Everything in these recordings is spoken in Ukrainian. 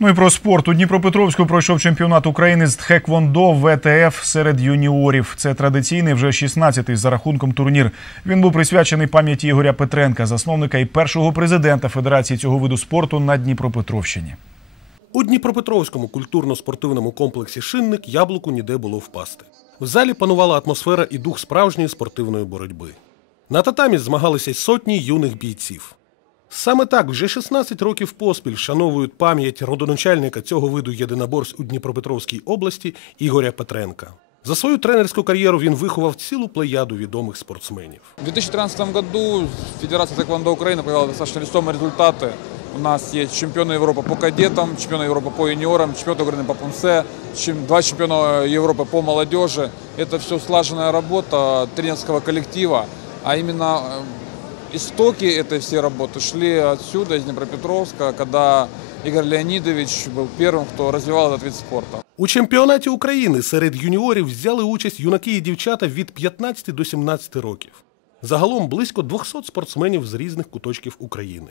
Ну і про спорт у Дніпропетровську пройшов чемпіонат України з Тхеквондо ВТФ серед юніорів. Це традиційний вже 16-й за рахунком турнір. Він був присвячений пам'яті Ігоря Петренка, засновника і першого президента Федерації цього виду спорту на Дніпропетровщині. У Дніпропетровському культурно-спортивному комплексі Шинник яблуку ніде було впасти. В залі панувала атмосфера і дух справжньої спортивної боротьби. На татамі змагалися сотні юних бійців. Саме так вже 16 років поспіль вшановують пам'ять родоначальника цього виду єдиноборств у Дніпропетровській області Ігоря Петренка. За свою тренерську кар'єру він виховав цілу плеяду відомих спортсменів. В 2013 году Федерация тэквондо Украины показала достаточно весомые результаты. У нас есть чемпионы Европы по кадетам, чемпионы Европы по юниорам, чемпионы Украины по пунсе, чем- два чемпиона Европы по молодежи. Это все слаженная работа тренерского коллектива, а именно э, истоки этой всей работы шли отсюда, из Днепропетровска, когда Игорь Леонидович был первым, кто развивал этот вид спорта. У чемпіонаті України серед юніорів взяли участь юнаки і дівчата від 15 до 17 років. Загалом близько 200 спортсменів з різних куточків України.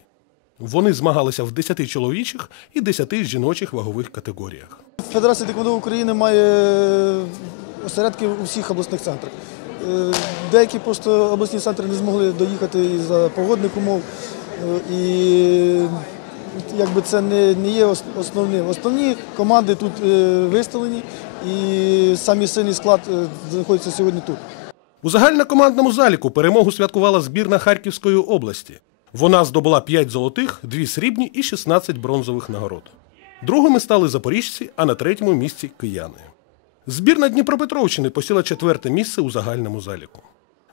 Вони змагалися в 10 чоловічих і 10 жіночих вагових категоріях. Федерація Тиквондо України має осередки у всіх обласних центрах. Е, Деякі просто обласні центри не змогли доїхати із-за погодних умов. Е, І якби це не, не є ос- основним. Основні команди тут е, виставлені і самі сильний склад знаходиться сьогодні тут. У загальнокомандному заліку перемогу святкувала збірна Харківської області. Вона здобула 5 золотих, 2 срібні і 16 бронзових нагород. Другими стали запоріжці, а на третьому місці кияни. Збірна Дніпропетровщини посіла четверте місце у загальному заліку.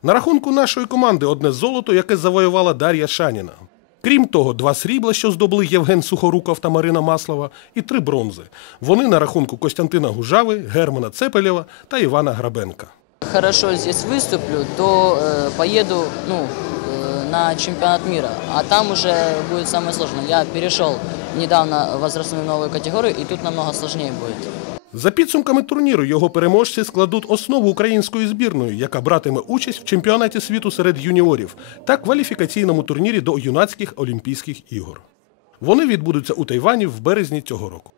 На рахунку нашої команди одне золото, яке завоювала Дар'я Шаніна. Крім того, два срібла, що здобули Євген Сухоруков та Марина Маслова, і три бронзи. Вони на рахунку Костянтина Гужави, Германа Цепелєва та Івана Грабенка. хорошо здесь выступлю, то э, поеду ну, э, на чемпионат мира. А там уже будет самое сложное. Я перешел недавно в возрастную новую категорию, и тут намного сложнее будет. За підсумками турніру його переможці складуть основу української збірної, яка братиме участь в чемпіонаті світу серед юніорів та кваліфікаційному турнірі до юнацьких Олімпійських ігор. Вони відбудуться у Тайвані в березні цього року.